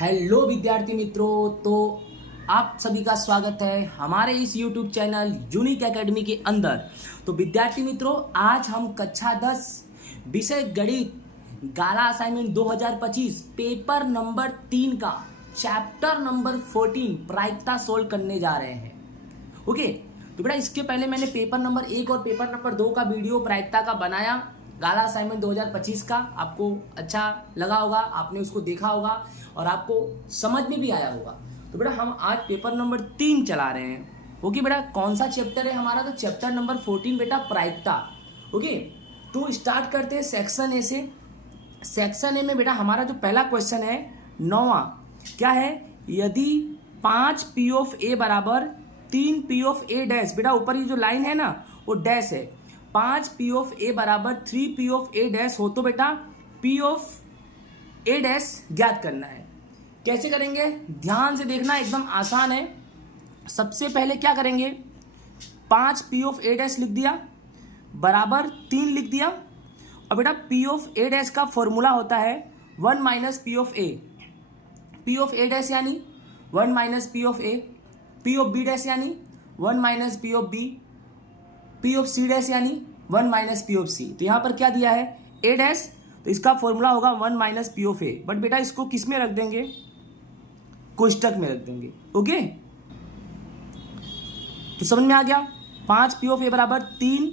Hello विद्यार्थी मित्रों, तो आप सभी का स्वागत है हमारे इस YouTube चैनल यूनिक एकेडमी के अंदर। तो विद्यार्थी मित्रों, आज हम कक्षा 10 विषय गणित गाला असाइनमेंट 2025 पेपर नंबर 3 का चैप्टर नंबर 14 प्रायिकता सोल्व करने जा रहे हैं। ओके, तो बेटा इसके पहले मैंने पेपर नंबर 1 और पेपर नंबर 2 का वीडियो प्रायिकता का बनाया, गाला असाइनमेंट 2025 का। आपको अच्छा लगा होगा, आपने उसको देखा होगा और आपको समझ में भी आया होगा। तो बेटा हम आज पेपर नंबर 3 चला रहे हैं। ओके बेटा, कौन सा चैप्टर है हमारा? तो चैप्टर नंबर 14 बेटा प्रायिकता। ओके, तो स्टार्ट करते हैं सेक्शन ए से। सेक्शन ए में बेटा हमारा जो पहला क्वेश्चन है 9वां, क्या है? यदि 5 पी ऑफ ए बराबर 3 पी ऑफ ए डैश, बेटा ऊपर ये जो लाइन है ना वो डैश है, 5 पी ऑफ ए बराबर 3 पी ऑफ ए डैश हो तो बेटा पी ऑफ ए डैश ज्ञात करना है। कैसे करेंगे? ध्यान से देखना, एकदम आसान है। सबसे पहले क्या करेंगे, 5 पी ऑफ ए डैश लिख दिया बराबर 3 लिख दिया, और बेटा पी ऑफ ए डैश का फॉर्मूला होता है 1 minus P of A. P of A dash यानी 1 minus P of A, P of B dash यानी 1 minus P of B, P of C dash यानी 1 माइनस पी ऑफ सी। तो यहां पर क्या दिया है? ए डैश, तो इसका फॉर्मूला होगा 1 minus P of A. But बेटा इसको किस में रख देंगे? कोष्टक में रख देंगे। ओके, तो समझ में आ गया। 5 पी ऑफ ए बराबर 3,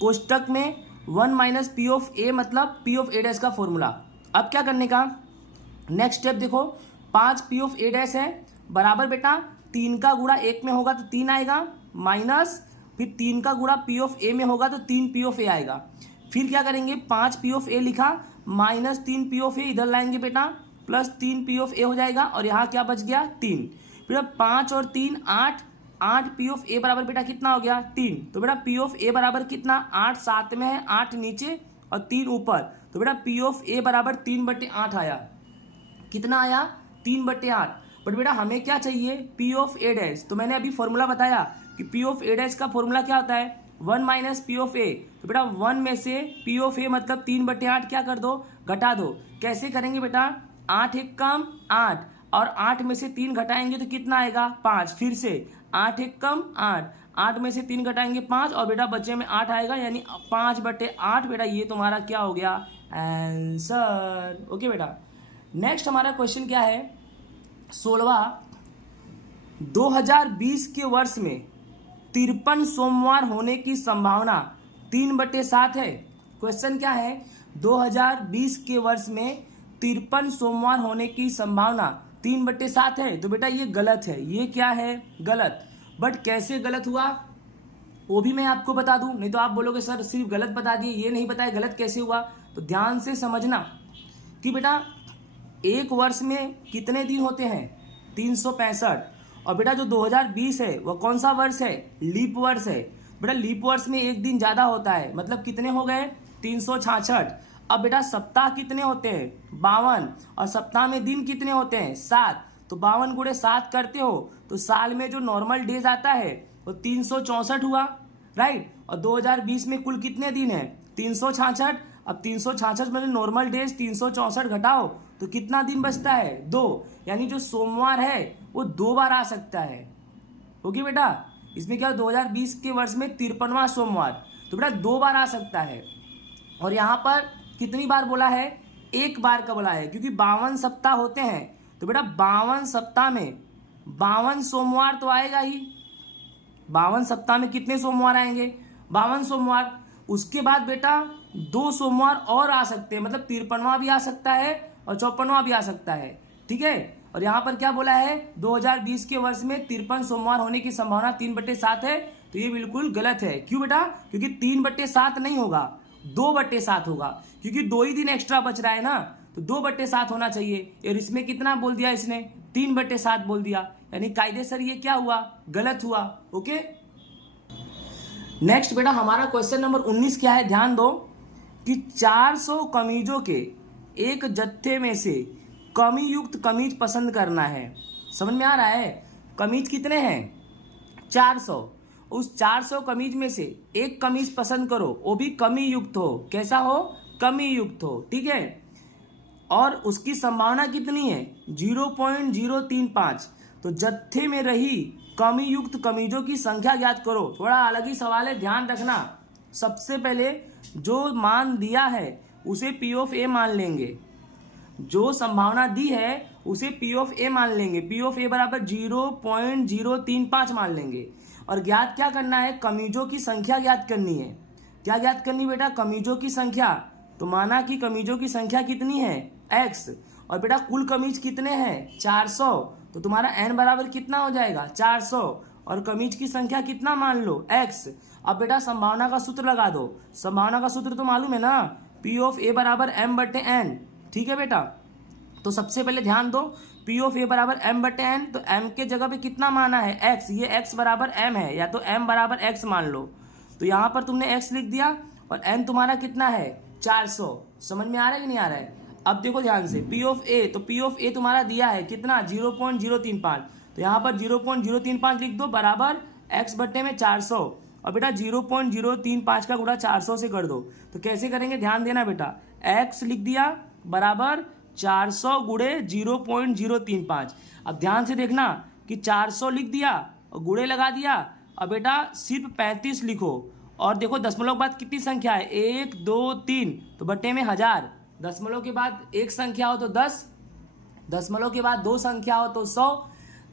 कोष्टक में 1 माइनस पी ऑफ ए, मतलब पी ऑफ ए डैश का फॉर्मूला। अब क्या करने का? नेक्स्ट स्टेप देखो, 5 पी ऑफ ए डैश है बराबर बेटा 3 का गुणा 1 में होगा तो 3 आएगा, माइनस फिर 3 का गुणा पी ऑफ ए में होगा तो 3 पी ऑफ ए आएगा। फिर क्या करेंगे? 5 पी ऑफ ए लिखा, माइनस 3 पी ऑफ ए इधर लाएंगे बेटा, प्लस 3 पी ऑफ ए हो जाएगा, और यहाँ क्या बच गया? 3। फिर 5 और 3 8, 8 पी ऑफ ए बराबर बेटा कितना हो गया? 3। तो बेटा पी ऑफ ए बराबर कितना? 8 साथ में है, 8 नीचे और 3 ऊपर, तो बेटा पी ऑफ ए बराबर 3/8 आया। कितना आया? 3/8। बट बेटा हमें क्या चाहिए? P of A dash. तो मैंने अभी फॉर्मूला बताया कि पी ऑफ ए डैश का फॉर्मूला क्या होता है? 1 माइनस पी ऑफ ए। तो बेटा 1 में से पी ऑफ ए मतलब 3/8 क्या कर दो? घटा दो। कैसे करेंगे बेटा? 8 एक कम 8, और 8 में से 3 घटाएंगे तो कितना आएगा? 5। फिर से 8 एक कम 8, 8 में से 3 घटाएंगे 5, और बेटा बचे में 8 आएगा, यानी 5/8। बेटा ये तुम्हारा क्या हो गया? आंसर। ओके बेटा, नेक्स्ट हमारा क्वेश्चन क्या है? 16वां, 2020 के वर्ष में 53 सोमवार होने की संभावना 3/7 है। क्वेश्चन क्या है? 2020 के वर्ष में 53 सोमवार होने की संभावना 3/7 है। तो बेटा ये गलत है। ये क्या है? गलत। बट कैसे गलत हुआ वो भी मैं आपको बता दूं, नहीं तो आप बोलोगे सर सिर्फ गलत बता दिए, ये नहीं बताया गलत कैसे हुआ। तो ध्यान से समझना कि बेटा एक वर्ष में कितने दिन होते हैं? 365। और बेटा जो 2020 है वह कौन सा वर्ष है? लीप वर्ष है। बेटा लीप वर्ष में एक दिन ज्यादा होता है, मतलब कितने हो गए? 366। अब बेटा सप्ताह कितने होते हैं? 52। और सप्ताह में दिन कितने होते हैं? 7। तो 52 गुणे 7 करते हो तो साल में जो नॉर्मल डेज आता है वो 364 हुआ, राइट। और 2020 में कुल कितने दिन है? 366। अब 366 में नॉर्मल डेज 364 घटाओ तो कितना दिन बचता है? 2। यानी जो सोमवार है वो 2 बार आ सकता है। ओके बेटा, इसमें क्या 2020 के वर्ष में 53वां सोमवार, तो बेटा 2 बार आ सकता है। और यहाँ पर कितनी बार बोला है? 1 बार का बोला है, क्योंकि 52 सप्ताह होते हैं। तो बेटा 52 सप्ताह में 52 सोमवार तो आएगा ही। 52 सप्ताह में कितने सोमवार आएंगे? 52 सोमवार। उसके बाद बेटा 2 सोमवार और आ सकते हैं, मतलब 53वां भी आ सकता है और 54वां भी आ सकता है, ठीक है। और यहाँ पर क्या बोला है? 2020 के वर्ष में 53 सोमवार होने की संभावना 3/7 है। तो ये बिल्कुल गलत है। क्यों बेटा? क्योंकि 3/7 नहीं होगा, 2/7 होगा, क्योंकि 2 ही दिन एक्स्ट्रा बच रहा है ना, तो 2/7 होना चाहिए। और इसमें कितना बोल दिया इसने? 3/7 बोल दिया, यानी कायदेसर ये क्या हुआ? गलत हुआ। ओके, नेक्स्ट बेटा हमारा क्वेश्चन नंबर 19 क्या है? ध्यान दो कि 400 कमीजों के एक जत्थे में से कमी युक्त कमीज पसंद करना है। समझ में आ रहा है? कमीज कितने हैं? 400। उस 400 कमीज में से एक कमीज पसंद करो, वो भी कमी युक्त हो। कैसा हो? कमी युक्त हो, ठीक है। और उसकी संभावना कितनी है 0.035। तो जत्थे में रही कमी युक्त कमीजों की संख्या ज्ञात करो। थोड़ा अलग ही सवाल है, ध्यान रखना। सबसे पहले जो मान दिया है उसे पी ऑफ ए मान लेंगे, जो संभावना दी है उसे पी ऑफ ए मान लेंगे, पी ऑफ ए बराबर 0.035 मान लेंगे। और ज्ञात क्या करना है, कमीजों की संख्या ज्ञात करनी है। क्या ज्ञात करनी बेटा, कमीजों की संख्या। तो माना कि कमीजों की संख्या कितनी है x, और बेटा कुल कमीज कितने हैं 400, तो तुम्हारा n बराबर कितना हो जाएगा 400, और कमीज की संख्या कितना मान लो x। अब बेटा संभावना का सूत्र लगा दो, संभावना का सूत्र तो मालूम है ना, पी ऑफ ए बराबर m बटे n। ठीक है बेटा, तो सबसे पहले ध्यान दो, पी ऑफ ए बराबर m बटे n, तो m के जगह पे कितना माना है x, ये x बराबर m है, या तो m बराबर x मान लो। तो यहाँ पर तुमने x लिख दिया और n तुम्हारा कितना है 400। समझ में आ रहा है कि नहीं आ रहा है। अब देखो ध्यान से, पी ऑफ ए, तो पी ऑफ ए तुम्हारा दिया है कितना 0.035, तो यहाँ पर 0.035 लिख दो बराबर x बट्टे में 400, और बेटा 0.035 का गुणा 400 से कर दो। तो कैसे करेंगे ध्यान देना बेटा, x लिख दिया बराबर 400 गुणे 0.035। अब ध्यान से देखना कि 400 लिख दिया और गुणे लगा दिया, अब बेटा सिर्फ 35 लिखो, और देखो दशमलव के बाद कितनी संख्या है 1 2 3, तो बट्टे में 1000। दशमलव के बाद एक संख्या हो तो 10, दशमलव के बाद 2 संख्या हो तो 100,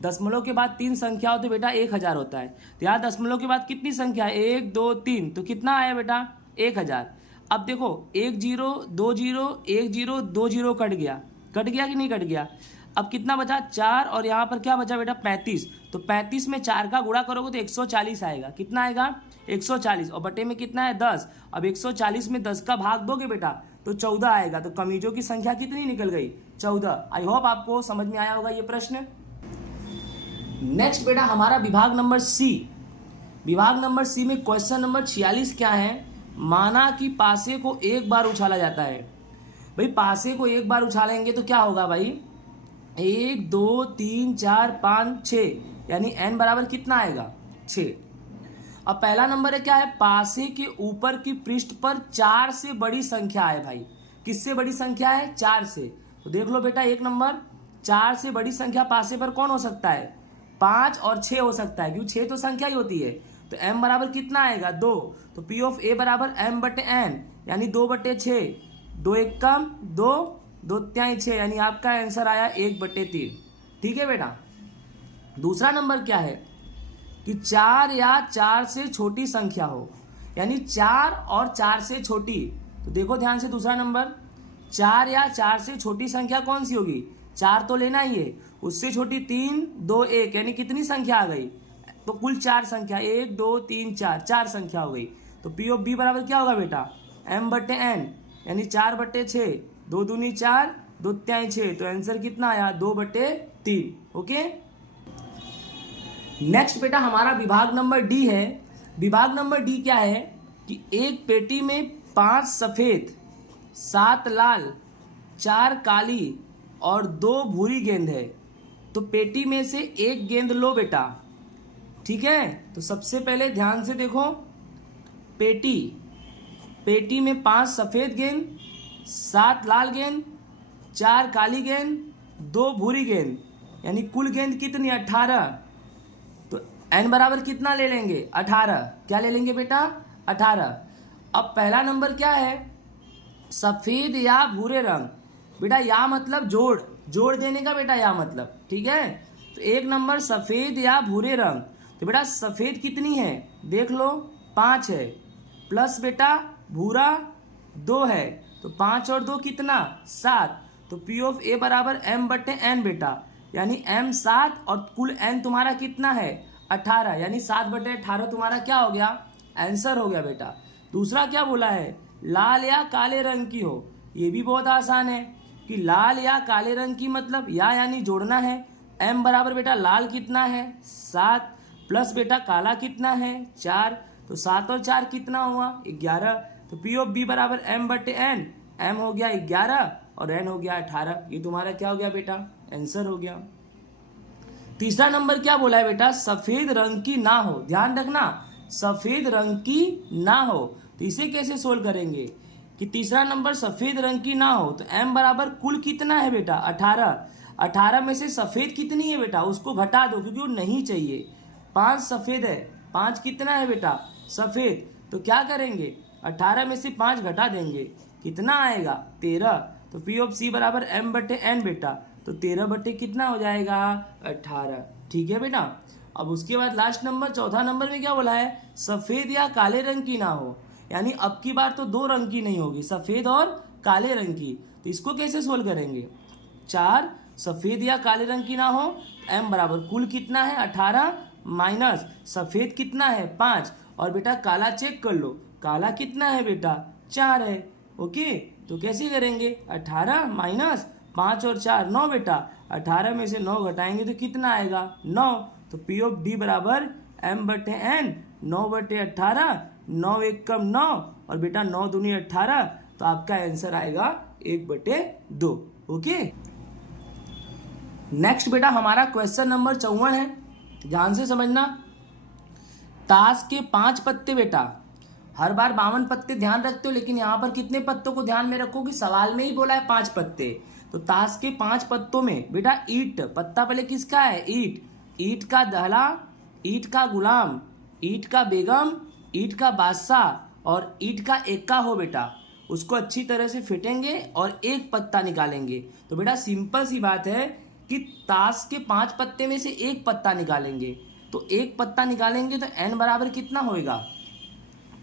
दशमलव के बाद 3 संख्या हो तो बेटा 1000 होता है। तो यहाँ दशमलव के बाद कितनी संख्या है 1 2 3, तो कितना आया बेटा 1000। अब देखो 1 0 2 0 1 0 2 0 कट गया कि नहीं कट गया। अब कितना बचा 4, और यहाँ पर क्या बचा बेटा 35, तो 35 में 4 का गुणा करोगे तो 140 आएगा। कितना आएगा 140, और बटे में कितना है 10। अब 140 में 10 का भाग दोगे बेटा तो 14 आएगा। तो कमीजों की संख्या कितनी निकल गई 14। आई होप आपको समझ में आया होगा ये प्रश्न। नेक्स्ट बेटा हमारा विभाग नंबर सी। विभाग नंबर सी में क्वेश्चन नंबर 46 क्या है, माना कि पासे को एक बार उछाला जाता है। भाई पासे को एक बार उछालेंगे तो क्या होगा भाई 1 2 3 4 5 6, यानी n बराबर कितना आएगा 6। अब पहला नंबर है क्या है, पासे के ऊपर की पृष्ठ पर 4 से बड़ी संख्या है। भाई किससे बड़ी संख्या है 4 से। तो देख लो बेटा एक नंबर, 4 से बड़ी संख्या पासे पर कौन हो सकता है 5 और 6 हो सकता है, क्योंकि 6 तो संख्या ही होती है। तो m बराबर कितना आएगा 2, तो p ऑफ a बराबर m बटे n, यानी 2 बटे 6, 2 1 कम 2 2 3 6, यानी आपका आंसर आया 1 बटे 3। ठीक है बेटा। दूसरा नंबर क्या है कि 4 या 4 से छोटी संख्या हो, यानी 4 और 4 से छोटी। तो देखो ध्यान से दूसरा नंबर, 4 या 4 से छोटी संख्या कौन सी होगी 4 तो लेना ही है, उससे छोटी 3 2 1, यानी कितनी संख्या आ गई, तो कुल 4 संख्या 1 2 3 4, 4 संख्या हो गई। तो पी ऑफ बी बराबर क्या होगा बेटा m बटे n, यानी 4 बटे 6, 2 दूनी 4 2 3 6, तो आंसर कितना आया 2 बटे 3। ओके। नेक्स्ट बेटा हमारा विभाग नंबर डी है। विभाग नंबर डी क्या है कि एक पेटी में 5 सफेद 7 लाल 4 काली और 2 भूरी गेंद है। तो पेटी में से एक गेंद लो बेटा। ठीक है, तो सबसे पहले ध्यान से देखो, पेटी में 5 सफेद गेंद 7 लाल गेंद 4 काली गेंद 2 भूरी गेंद, यानी कुल गेंद कितनी 18। तो n बराबर कितना ले लेंगे 18। क्या ले लेंगे बेटा 18। अब पहला नंबर क्या है सफेद या भूरे रंग। बेटा या मतलब जोड़ देने का बेटा या मतलब। ठीक है, तो एक नंबर सफेद या भूरे रंग। तो बेटा सफेद कितनी है देख लो 5 है, प्लस बेटा भूरा 2 है, तो 5 और 2 कितना 7। तो पी ऑफ ए बराबर m बटे n बेटा, यानी m 7 और कुल n तुम्हारा कितना है 18, यानी 7 बटे 18 तुम्हारा क्या हो गया आंसर हो गया बेटा। दूसरा क्या बोला है लाल या काले रंग की हो। ये भी बहुत आसान है कि लाल या काले रंग की मतलब या यानी जोड़ना है। m बराबर बेटा लाल कितना है 7, प्लस बेटा काला कितना है 4, तो 7 और 4 कितना हुआ 11। तो पी ऑफ बी बराबर m बटे n, m हो गया 11 और n हो गया 18। ये तुम्हारा क्या हो गया बेटा आंसर हो गया। तीसरा नंबर क्या बोला है बेटा सफेद रंग की ना हो। ध्यान रखना सफेद रंग की ना हो। तो इसे कैसे सोल्व करेंगे, कि तीसरा नंबर सफेद रंग की ना हो, तो m बराबर कुल कितना है बेटा 18। 18 में से सफेद कितनी है बेटा, उसको घटा दो क्योंकि वो नहीं चाहिए। 5 सफेद है, 5 कितना है बेटा सफेद, तो क्या करेंगे 18 में से 5 घटा देंगे, कितना आएगा 13। तो पी ऑफ सी बराबर m बटे n बेटा, तो 13 बटे कितना हो जाएगा 18। ठीक है बेटा। अब उसके बाद लास्ट नंबर चौथा नंबर में क्या बोला है, सफेद या काले रंग की ना हो, यानी अब की बार तो 2 रंग की नहीं होगी, सफेद और काले रंग की। तो इसको कैसे सोल्व करेंगे, 4 सफेद या काले रंग की ना हो, m बराबर कुल कितना है 18 माइनस सफेद कितना है 5, और बेटा काला चेक कर लो, काला कितना है बेटा 4 है। ओके, तो कैसे करेंगे 18 माइनस 5 और 4 9 बेटा, 18 में से 9 घटाएंगे तो कितना आएगा 9। तो पी ऑफ डी बराबर m बटे n 9 बटे 18, 9 एक कम 9 और बेटा 9 दूनी 18, तो आपका आंसर आएगा 1 बटे 2। ओके, नेक्स्ट बेटा हमारा क्वेश्चन नंबर 54 है, ध्यान से समझना। ताश के 5 पत्ते बेटा, हर बार 52 पत्ते ध्यान रखते हो, लेकिन यहाँ पर कितने पत्तों को ध्यान में रखो कि सवाल में ही बोला है 5 पत्ते। तो ताश के 5 पत्तों में बेटा ईट, पत्ता पहले किसका है ईट, ईट का दहला, ईट का गुलाम, ईट का बेगम, ईट का बादशाह और ईट का एक्का हो बेटा, उसको अच्छी तरह से फिटेंगे और एक पत्ता निकालेंगे। तो बेटा सिंपल सी बात है कि ताश के 5 पत्ते में से एक पत्ता निकालेंगे, तो एक पत्ता निकालेंगे तो n बराबर कितना होएगा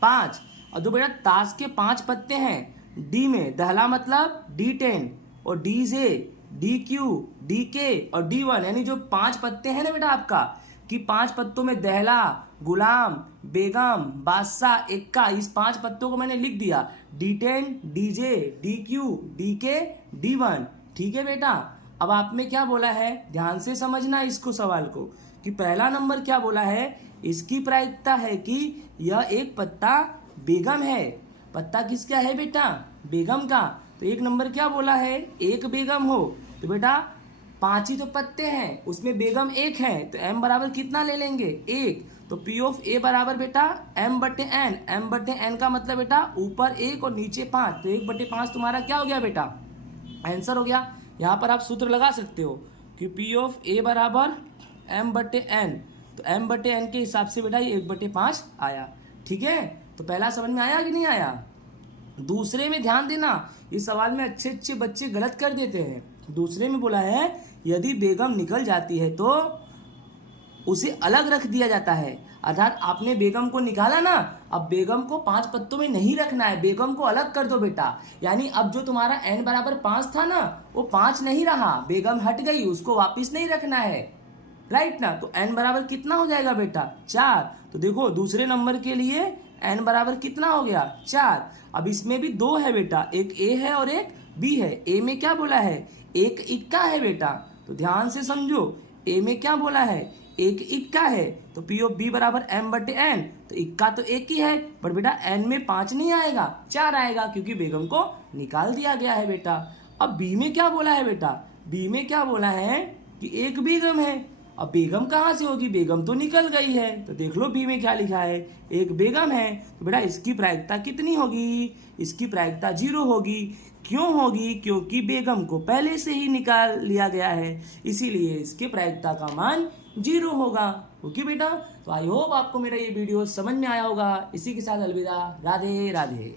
5। और जो बेटा ताश के 5 पत्ते हैं, डी में दहला मतलब D10 और डी से DQ, DK और D1, यानी जो 5 पत्ते हैं ना बेटा आपका, कि 5 पत्तों में दहला, गुलाम, बेगम, बादशाह, एक्का, इस 5 पत्तों को मैंने लिख दिया D10, DJ, DQ, DK, D1। ठीक है बेटा। अब आप में क्या बोला है, ध्यान से समझना इसको सवाल को, कि पहला नंबर क्या बोला है, इसकी प्रायिकता है कि यह एक पत्ता बेगम है। पत्ता किसका है बेटा बेगम का। तो एक नंबर क्या बोला है, एक बेगम हो, तो बेटा 5 ही तो पत्ते हैं, उसमें बेगम एक है, तो m बराबर कितना ले लेंगे 1। तो P ऑफ A बराबर बेटा m बटे n, m बटे n का मतलब बेटा ऊपर 1 और नीचे 5, तो 1 बटे 5 तुम्हारा क्या हो गया बेटा आंसर हो गया। यहाँ पर आप सूत्र लगा सकते हो कि P ऑफ A बराबर m बटे n, तो m बटे n के हिसाब से बेटा ये 1 बटे 5 आया। ठीक है, तो पहला समझ में आया कि नहीं आया। दूसरे में ध्यान देना, इस सवाल में अच्छे अच्छे बच्चे गलत कर देते हैं। दूसरे में बोला है यदि बेगम निकल जाती है तो उसे अलग रख दिया जाता है, अर्थात आपने बेगम को निकाला ना, अब बेगम को 5 पत्तों में नहीं रखना है, बेगम को अलग कर दो बेटा। यानी अब जो तुम्हारा n बराबर 5 था ना, वो 5 नहीं रहा, बेगम हट गई, उसको वापिस नहीं रखना है, राइट ना। तो n बराबर कितना हो जाएगा बेटा 4। तो देखो दूसरे नंबर के लिए n बराबर कितना हो गया 4। अब इसमें भी 2 है बेटा, एक a है और एक b है। a में क्या बोला है, एक इक्का है बेटा, तो ध्यान से समझो, a में क्या बोला है एक इक्का है, तो P ऑफ B बराबर m बटे n, तो इक्का तो एक ही है, पर बेटा n में 5 नहीं आएगा 4 आएगा, क्योंकि बेगम को निकाल दिया गया है बेटा। अब B में क्या बोला है बेटा, B में क्या बोला है कि एक बेगम है। अब बेगम कहाँ से होगी, बेगम तो निकल गई है, तो देख लो बी में क्या लिखा है एक बेगम है, तो बेटा इसकी प्रायिकता कितनी होगी, इसकी प्रायिकता 0 होगी। क्यों होगी, क्योंकि बेगम को पहले से ही निकाल लिया गया है, इसीलिए इसके प्रायिकता का मान 0 होगा। ओके बेटा, तो आई होप आपको मेरा ये वीडियो समझ में आया होगा। इसी के साथ अलविदा, राधे राधे।